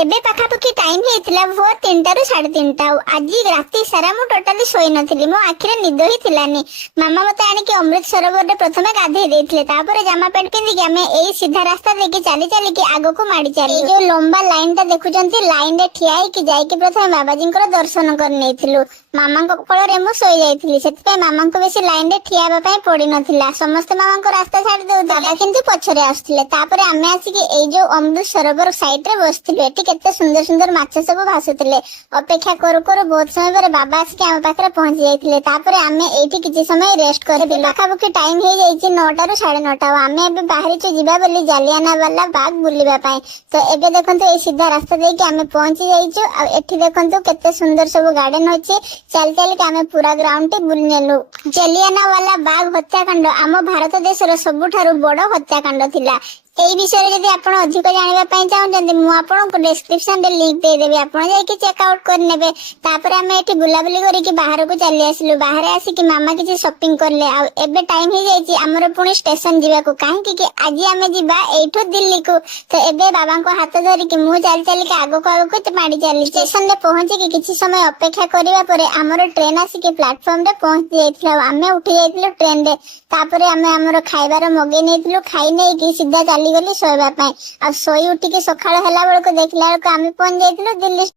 एबे पाखापाखि टाइम हेइतिला भोर 3टा रु 3:30 आज राति सारा मु टोटली सोई नथिली मो आखिरे निद ही थिलानी। मामा मते आनी कि अमृत सरोवर रे प्रथमे गाधे देथिले तापर जामा पेंट पिंदी कि हमें एई सीधा रास्ता देके चली चली कि आगो को माडी चली। जो लंबा लाइन ता देखुचंती लाइन रे ठिया ही कि जाई कि प्रथमे बाबाजी को दर्शन कर नेथिलु। मामा को कोल रे मु सोई जाईथिली सेति पे मामा को बेसी लाइन रे ठिया बा पई पड़ी नथिला। समस्त मामा को रास्ता छाडी देउता किंतु पछरे आस्थिले। तापर हमें आसी कि एई जो अमृत सरोवर साइड रे बसथिले। केते सुंदर सुंदर माछ सब भासुतिले। अपेक्षा करू करू बहुत समय पर बाबा आसी आम पाखरे पहुंच जाइतिले। तापर आमे एठी किछि समय रेस्ट करथिले। पाखापाखि टाइम हे जाइछि 9टा रु 9:30। आमे एबे बाहरी छु जिबा बोली जालियाना वाला बाग बुलिबा पई। तो एबे देखंतु ए सीधा रास्ता दे कि आमे पहुंची जाइछु। आ एठी देखंतु केते सुंदर सब गार्डन होछि। चल चल के आमे पूरा ग्राउंड टे बुली नेलु। जालियाना वाला बाग हत्याकांड आम भारत देशर सबुठारु बड़ हत्याकांड थिला। এই বিষয়ে যদি আপন অধিক জানিবা পাই চাহুচନ୍ତି মু আপনক ডেসক্রিপশন রে লিংক দে দেবি আপন যাই কি চেক আউট কৰি নেবে। তারপরে আমি এটি বুলাবুলি করি কি বাহারକୁ চালি আসিলু। বাহারে আসি কি মামা কিছু শপিং করলে। आ एबे टाइम हे जाइछि हमर पुणी स्टेशन जीवा को काहे कि आज आमे जीवा एठो दिल्ली को। तो एबे बाबा को हाथ धरि कि मु चाली चाली के आगो को माडी चाली। स्टेशन रे पहुंची कि किछि समय अपेक्षा करिवा परे हमर ट्रेन आसी के प्लेटफार्म रे पहुंच जाइथिला। आमे उठी जाइथिलु ट्रेन रे। तापरे आमे हमर खाइबार मगे नेथिलु खाइ नै कि सीधा चाली गली सोइबा पई। आ सोई उठी के सखाळ हला बेल को देखला बेल को आमे पहुंच जाइथिलु दिल्ली।